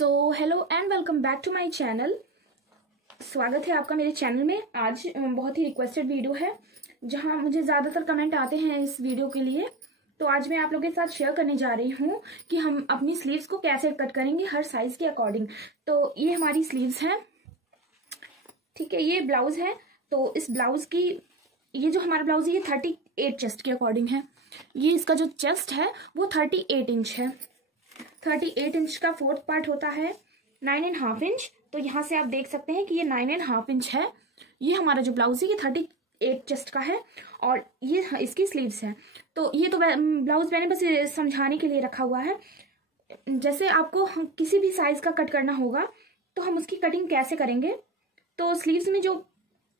So hello and welcome back to my channel. स्वागत है आपका मेरे चैनल में। आज बहुत ही रिक्वेस्टेड वीडियो है जहां मुझे ज़्यादातर कमेंट आते हैं इस वीडियो के लिए। तो आज मैं आप लोगों के साथ शेयर करने जा रही हूं कि हम अपनी स्लीव्स को कैसे कट करेंगे हर साइज के अकॉर्डिंग। तो ये हमारी स्लीव्स हैं, ठीक है। ये ब्लाउज है। तो इस ब्लाउज की ये जो हमारा ब्लाउज है ये 38 चेस्ट के अकॉर्डिंग है। ये इसका जो चेस्ट है वो 38 इंच है। 38 इंच का फोर्थ पार्ट होता है 9.5 इंच। तो यहाँ से आप देख सकते हैं कि ये 9.5 इंच है। ये हमारा जो ब्लाउज है ये 38 चेस्ट का है और ये इसकी स्लीव्स है। तो ये तो ब्लाउज मैंने बस समझाने के लिए रखा हुआ है। जैसे आपको किसी भी साइज का कट करना होगा तो हम उसकी कटिंग कैसे करेंगे। तो स्लीव्स में जो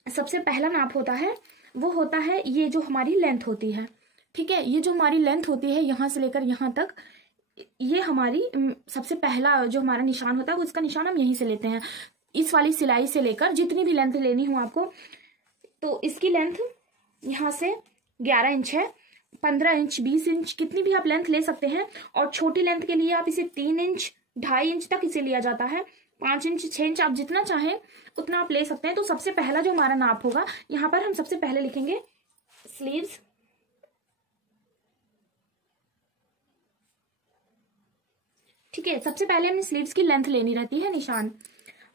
सबसे पहला नाप होता है वो होता है ये जो हमारी लेंथ होती है, ठीक है। ये जो हमारी लेंथ होती है यहाँ से लेकर यहाँ तक, ये हमारी सबसे पहला जो हमारा निशान होता है वो इसका निशान हम यहीं से लेते हैं। इस वाली सिलाई से लेकर जितनी भी लेंथ लेनी हो आपको, तो इसकी लेंथ यहाँ से 11 इंच है। 15 इंच 20 इंच कितनी भी आप लेंथ ले सकते हैं। और छोटी लेंथ के लिए आप इसे 3 इंच 2.5 इंच तक इसे लिया जाता है। 5 इंच 6 इंच आप जितना चाहें उतना आप ले सकते हैं। तो सबसे पहला जो हमारा नाप होगा यहाँ पर हम सबसे पहले लिखेंगे स्लीव्स, ठीक है। सबसे पहले हमने स्लीव्स की लेंथ लेनी रहती है निशान।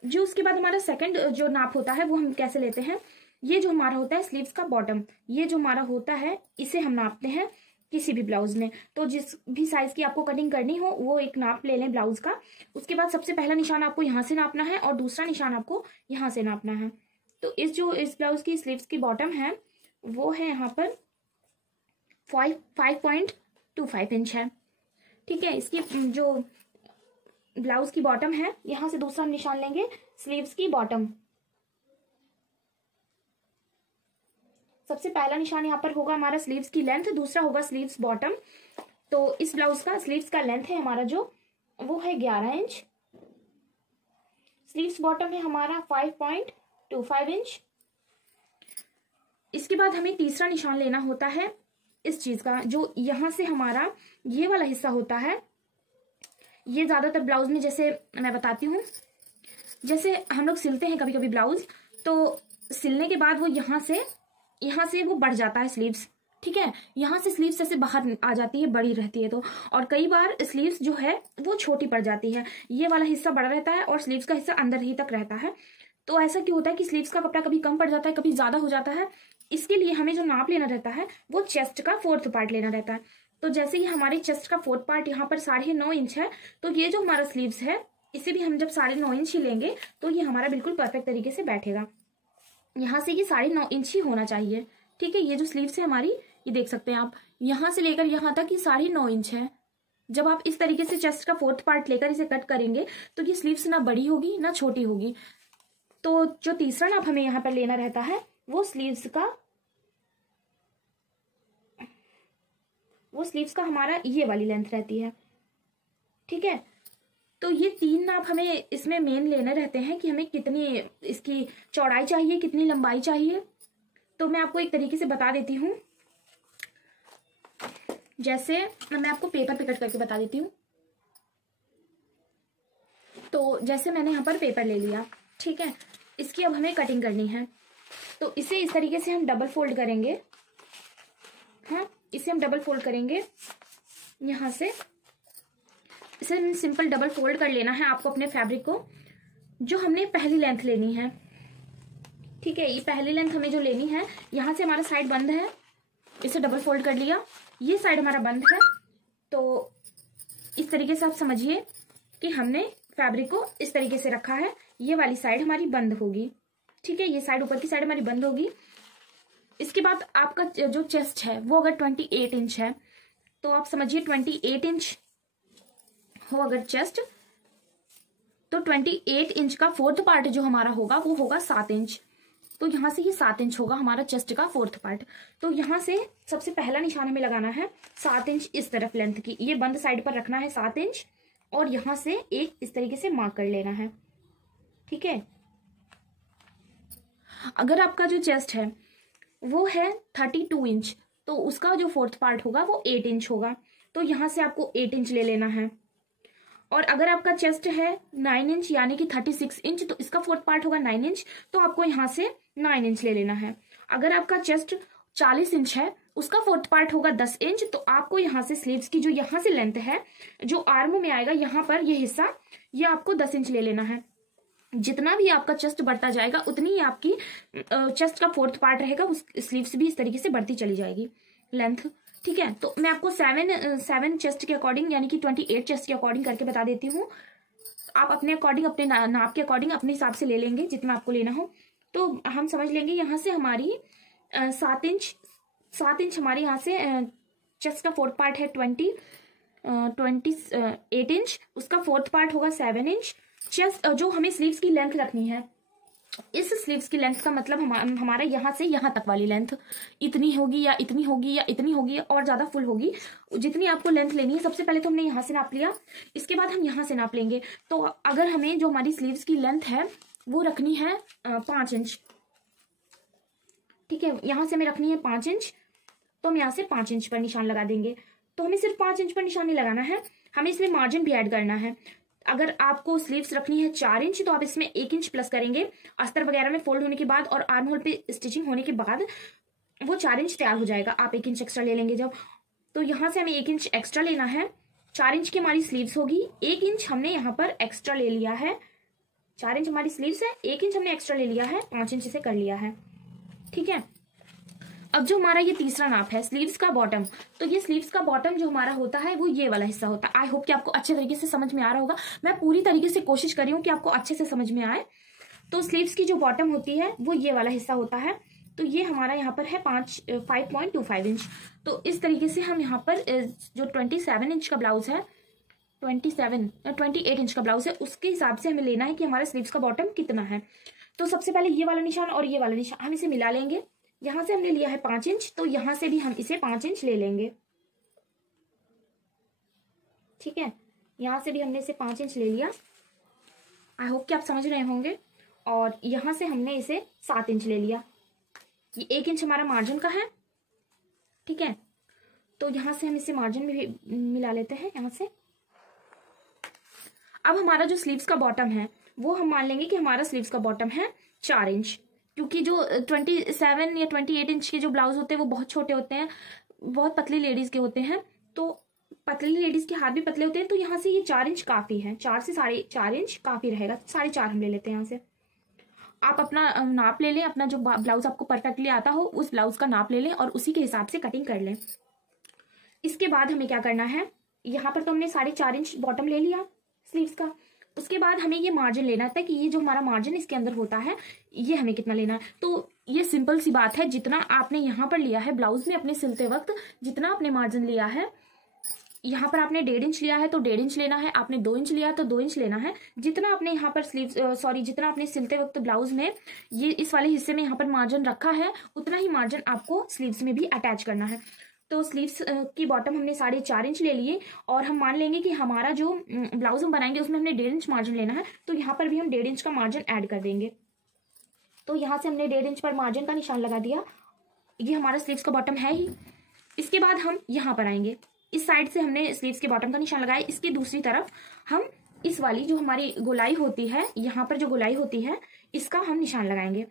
जो उसके बाद हमारा सेकंड जो नाप होता है वो हम कैसे लेते हैं। ये जो हमारा होता है स्लीव्स का बॉटम, ये जो हमारा होता है इसे हम नापते हैं किसी भी ब्लाउज में। तो जिस भी साइज की आपको कटिंग करनी हो वो एक नाप ले लें ब्लाउज का। उसके बाद सबसे पहला निशान आपको यहाँ से नापना है और दूसरा निशान आपको यहाँ से नापना है। तो इस ब्लाउज की स्लीव्स की बॉटम है वो है यहाँ पर 5.25 इंच है, ठीक है। इसकी जो ब्लाउज की बॉटम है यहां से दूसरा हम निशान लेंगे स्लीव्स की बॉटम। सबसे पहला निशान यहाँ पर होगा हमारा स्लीव्स की लेंथ, दूसरा होगा स्लीव्स बॉटम। तो इस ब्लाउज का स्लीव्स का लेंथ है हमारा जो वो है 11 इंच। स्लीव्स बॉटम है हमारा 5.25 इंच। इसके बाद हमें तीसरा निशान लेना होता है इस चीज का, जो यहां से हमारा ये वाला हिस्सा होता है। ये ज्यादातर ब्लाउज में, जैसे मैं बताती हूँ, जैसे हम लोग सिलते हैं कभी कभी ब्लाउज, तो सिलने के बाद वो यहाँ से वो बढ़ जाता है स्लीव्स, ठीक है। यहाँ से स्लीव्स ऐसे बाहर आ जाती है, बड़ी रहती है। तो और कई बार स्लीव्स जो है वो छोटी पड़ जाती है। ये वाला हिस्सा बड़ा रहता है और स्लीव्स का हिस्सा अंदर ही तक रहता है। तो ऐसा क्यों होता है कि स्लीव्स का कपड़ा कभी कम पड़ जाता है, कभी ज्यादा हो जाता है। इसके लिए हमें जो नाप लेना रहता है वो चेस्ट का फोर्थ पार्ट लेना रहता है। तो जैसे ये हमारे चेस्ट का फोर्थ पार्ट यहाँ पर 9.5 इंच है, तो ये जो हमारा स्लीव्स है इसे भी हम जब 9.5 इंच ही लेंगे तो ये हमारा बिल्कुल परफेक्ट तरीके से बैठेगा। यहाँ से ये 9.5 इंच ही होना चाहिए, ठीक है। ये जो स्लीव्स है हमारी, ये देख सकते हैं आप, यहाँ से लेकर यहाँ तक ये 9.5 इंच है। जब आप इस तरीके से चेस्ट का फोर्थ पार्ट लेकर इसे कट करेंगे तो ये स्लीव्स ना बड़ी होगी ना छोटी होगी। तो जो तीसरा नाप हमें यहाँ पर लेना रहता है वो स्लीव्स का हमारा ये वाली लेंथ रहती है, ठीक है। तो ये 3 नाप हमें इसमें मेन लेने रहते हैं कि हमें कितनी इसकी चौड़ाई चाहिए, कितनी लंबाई चाहिए। तो मैं आपको एक तरीके से बता देती हूँ। जैसे मैं आपको पेपर पे कट करके बता देती हूँ। तो जैसे मैंने यहाँ पर पेपर ले लिया, ठीक है। इसकी अब हमें कटिंग करनी है। तो इसे इस तरीके से हम डबल फोल्ड करेंगे। हाँ, इसे हम डबल फोल्ड करेंगे। यहाँ से इसे सिंपल डबल फोल्ड कर लेना है आपको अपने फैब्रिक को। जो हमने पहली लेंथ लेनी है, ठीक है, ये पहली लेंथ हमें जो लेनी है, यहाँ से हमारा साइड बंद है, इसे डबल फोल्ड कर लिया। ये साइड हमारा बंद है। तो इस तरीके से आप समझिए कि हमने फैब्रिक को इस तरीके से रखा है। ये वाली साइड हमारी बंद होगी, ठीक है। ये साइड, ऊपर की साइड हमारी बंद होगी। इसके बाद आपका जो चेस्ट है वो अगर 28 इंच है तो आप समझिए 28 इंच हो अगर चेस्ट, तो 28 इंच का फोर्थ पार्ट जो हमारा होगा वो होगा 7 इंच। तो यहाँ से ये 7 इंच होगा हमारा चेस्ट का फोर्थ पार्ट। तो यहाँ से सबसे पहला निशान हमें लगाना है 7 इंच इस तरफ लेंथ की। ये बंद साइड पर रखना है 7 इंच और यहाँ से एक इस तरीके से मार्क कर लेना है, ठीक है। अगर आपका जो चेस्ट है वो है 32 इंच तो उसका जो फोर्थ पार्ट होगा वो 8 इंच होगा। तो यहाँ से आपको 8 इंच ले लेना है। और अगर आपका चेस्ट है 9 इंच यानी कि 36 इंच, तो इसका फोर्थ पार्ट होगा 9 इंच, तो आपको यहाँ से 9 इंच ले लेना है। अगर आपका चेस्ट 40 इंच है, उसका फोर्थ पार्ट होगा 10 इंच, तो आपको यहाँ से स्लीव्स की जो यहाँ से लेंथ है, जो आर्म में आएगा यहाँ पर ये हिस्सा, ये आपको 10 इंच ले लेना है। जितना भी आपका चेस्ट बढ़ता जाएगा उतनी ही आपकी चेस्ट का फोर्थ पार्ट रहेगा, उस स्लीव्स भी इस तरीके से बढ़ती चली जाएगी लेंथ। ठीक है, तो मैं आपको 7 चेस्ट के अकॉर्डिंग यानी कि 28 चेस्ट के अकॉर्डिंग करके बता देती हूँ। आप अपने अकॉर्डिंग, अपने नाप के अकॉर्डिंग अपने हिसाब से ले लेंगे जितना आपको लेना हो। तो हम समझ लेंगे यहाँ से हमारी 7 इंच हमारे यहाँ से चेस्ट का फोर्थ पार्ट है 28 इंच, उसका फोर्थ पार्ट होगा 7 इंच। चेस्ट जो हमें स्लीव्स की लेंथ रखनी है, इस स्लीव्स की लेंथ का मतलब हमारा यहाँ से यहाँ तक वाली लेंथ इतनी होगी या इतनी होगी या इतनी होगी और ज्यादा फुल होगी, जितनी आपको लेंथ लेनी है। सबसे पहले तो हमने यहाँ से नाप लिया, इसके बाद हम यहाँ से नाप लेंगे। तो अगर हमें जो हमारी स्लीव्स की लेंथ है वो रखनी है 5 इंच, ठीक है, यहाँ से हमें रखनी है 5 इंच, तो हम यहाँ से 5 इंच पर निशान लगा देंगे। तो हमें सिर्फ 5 इंच पर निशान नहीं लगाना है, हमें इसमें मार्जिन भी ऐड करना है। अगर आपको स्लीव्स रखनी है 4 इंच, तो आप इसमें 1 इंच प्लस करेंगे। अस्तर वगैरह में फोल्ड होने के बाद और आर्म होल पे स्टिचिंग होने के बाद वो 4 इंच तैयार हो जाएगा। आप 1 इंच एक्स्ट्रा ले लेंगे जब, तो यहाँ से हमें 1 इंच एक्स्ट्रा लेना है। 4 इंच की हमारी स्लीव्स होगी, 1 इंच हमने यहाँ पर एक्स्ट्रा ले लिया है। 4 इंच हमारी स्लीव्स है, 1 इंच हमने एक्स्ट्रा ले लिया है, 5 इंच से कर लिया है। ठीक है, अब जो हमारा ये तीसरा नाप है स्लीव्स का बॉटम, तो ये स्लीव्स का बॉटम जो हमारा होता है वो ये वाला हिस्सा होता है। आई होप कि आपको अच्छे तरीके से समझ में आ रहा होगा। मैं पूरी तरीके से कोशिश कर रही हूँ कि आपको अच्छे से समझ में आए। तो स्लीव्स की जो बॉटम होती है वो ये वाला हिस्सा होता है। तो ये हमारा यहाँ पर है 5.25 इंच। तो इस तरीके से हम यहाँ पर जो 27 इंच का ब्लाउज है, 28 इंच का ब्लाउज है, उसके हिसाब से हमें लेना है कि हमारा स्लीव्स का बॉटम कितना है। तो सबसे पहले ये वाला निशान और ये वाला निशान हम इसे मिला लेंगे। यहाँ से हमने लिया है 5 इंच, तो यहाँ से भी हम इसे 5 इंच ले लेंगे। ठीक है, यहाँ से भी हमने इसे 5 इंच ले लिया। आई होप कि आप समझ रहे होंगे। और यहाँ से हमने इसे 7 इंच ले लिया। ये 1 इंच हमारा मार्जिन का है। ठीक है, तो यहाँ से हम इसे मार्जिन में भी मिला लेते हैं यहाँ से। अब हमारा जो स्लीव्स का बॉटम है वो हम मान लेंगे कि हमारा स्लीव्स का बॉटम है 4 इंच, क्योंकि जो 27 या 28 इंच के जो ब्लाउज होते हैं वो बहुत छोटे होते हैं, बहुत पतली लेडीज के होते हैं। तो पतली लेडीज के हाथ भी पतले होते हैं, तो यहाँ से ये 4 इंच काफी है। 4 से 4.5 इंच काफी रहेगा। 4.5 हम ले लेते हैं यहाँ से। आप अपना नाप ले लें, अपना जो ब्लाउज आपको परफेक्टली आता हो उस ब्लाउज का नाप ले लें और उसी के हिसाब से कटिंग कर लें। इसके बाद हमें क्या करना है, यहाँ पर तो हमने 4.5 इंच बॉटम ले लिया स्लीव्स का। उसके बाद हमें ये मार्जिन लेना था कि ये जो हमारा मार्जिन इसके अंदर होता है ये हमें कितना लेना है। तो ये सिंपल सी बात है, जितना आपने यहाँ पर लिया है ब्लाउज में अपने सिलते वक्त, जितना आपने मार्जिन लिया है, यहाँ पर आपने 1.5 इंच लिया है तो 1.5 इंच लेना है, आपने 2 इंच लिया तो 2 इंच लेना है। जितना आपने यहाँ पर जितना आपने सिलते वक्त ब्लाउज में ये इस वाले हिस्से में यहाँ पर मार्जिन रखा है, उतना ही मार्जिन आपको स्लीव्स में भी अटैच करना है। तो स्लीव्स की बॉटम हमने 4.5 इंच ले लिए और हम मान लेंगे कि हमारा जो ब्लाउज हम बनाएंगे उसमें हमने 1.5 इंच मार्जिन लेना है। तो यहाँ पर भी हम 1.5 इंच का मार्जिन ऐड कर देंगे। तो यहाँ से हमने 1.5 इंच पर मार्जिन का निशान लगा दिया। ये हमारा स्लीव्स का बॉटम है ही। इसके बाद हम यहाँ पर आएंगे, इस साइड से हमने स्लीव्स के बॉटम का निशान लगाया, इसकी दूसरी तरफ हम इस वाली जो हमारी गोलाई होती है, यहाँ पर जो गोलाई होती है इसका हम निशान लगाएंगे।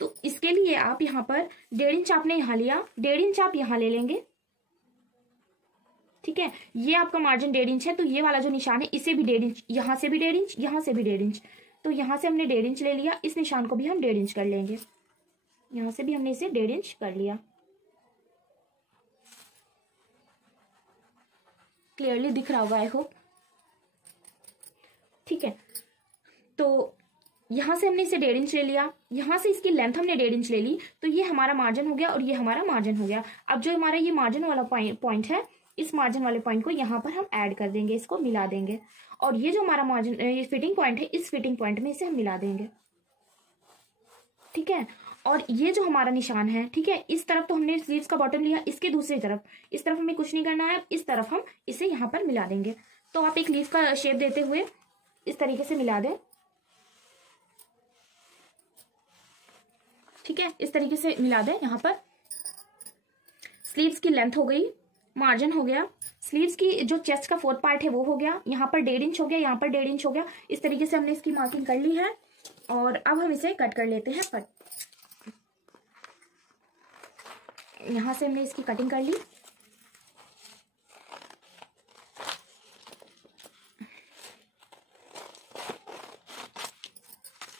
तो इसके लिए आप यहाँ पर 1.5 इंच आपने यहाँ लिया, 1.5 इंच आप यहाँ ले लेंगे। ठीक है, ये आपका मार्जिन 1.5 इंच है, तो ये वाला जो निशान है इसे भी 1.5 इंच, यहाँ से भी 1.5 इंच, यहाँ से भी 1.5 इंच, तो यहाँ से हमने 1.5 इंच ले लिया। इस निशान को भी हम 1.5 इंच कर लेंगे। यहाँ से भी हमने इसे 1.5 इंच कर लिया। क्लियरली दिख रहा होगा आई होप। ठीक है, तो यहाँ से हमने इसे 1.5 इंच ले लिया, यहाँ से इसकी लेंथ हमने 1.5 इंच ले ली, तो ये हमारा मार्जिन हो गया और ये हमारा मार्जिन हो गया। अब जो हमारा ये मार्जिन वाला पॉइंट है, इस मार्जिन वाले पॉइंट को यहाँ पर हम ऐड कर देंगे, इसको मिला देंगे। और ये जो हमारा मार्जिन ये फिटिंग पॉइंट है, इस फिटिंग पॉइंट में इसे हम मिला देंगे। ठीक है, और ये जो हमारा निशान है, ठीक है, इस तरफ तो हमने स्लीव्स का बॉटम लिया, इसके दूसरी तरफ, इस तरफ हमें कुछ नहीं करना है, इस तरफ हम इसे यहाँ पर मिला देंगे। तो आप एक लीफ का शेप देते हुए इस तरीके से मिला दें। ठीक है, इस तरीके से मिला दें। यहाँ पर स्लीव्स की लेंथ हो गई मार्जिन हो गया, स्लीव्स की जो चेस्ट का 4th पार्ट है वो हो गया, यहाँ पर 1.5 इंच हो गया, यहाँ पर 1.5 इंच हो गया। इस तरीके से हमने इसकी मार्किंग कर ली है और अब हम इसे कट कर लेते हैं। कट, यहाँ से हमने इसकी कटिंग कर ली।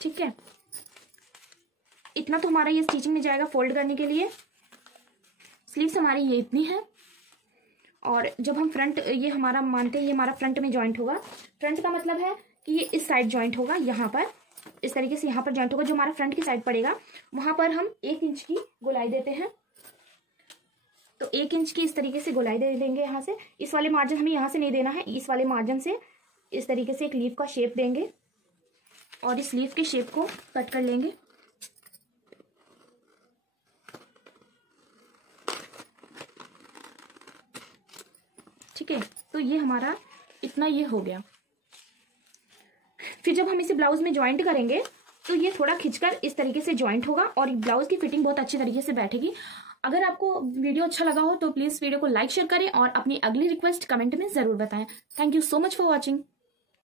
ठीक है, इतना तो हमारा ये स्टिचिंग में जाएगा फोल्ड करने के लिए। स्लीव्स हमारी ये इतनी है और जब हम फ्रंट, ये हमारा मानते हैं ये हमारा फ्रंट में जॉइंट होगा। फ्रंट का मतलब है कि ये इस साइड जॉइंट होगा, यहाँ पर इस तरीके से यहाँ पर जॉइंट होगा। जो हमारा फ्रंट की साइड पड़ेगा वहां पर हम 1 इंच की गोलाई देते हैं। तो 1 इंच की इस तरीके से गोलाई दे देंगे यहाँ से। इस वाले मार्जिन हमें यहाँ से नहीं देना है, इस वाले मार्जिन से इस तरीके से एक लीफ का शेप देंगे और इस लीफ के शेप को कट कर लेंगे। ठीक है, तो ये हमारा इतना ये हो गया। फिर जब हम इसे ब्लाउज में ज्वाइंट करेंगे तो ये थोड़ा खिंचकर इस तरीके से ज्वाइंट होगा और ब्लाउज की फिटिंग बहुत अच्छी तरीके से बैठेगी। अगर आपको वीडियो अच्छा लगा हो तो प्लीज वीडियो को लाइक शेयर करें और अपनी अगली रिक्वेस्ट कमेंट में जरूर बताएं। Thank you so much for watching.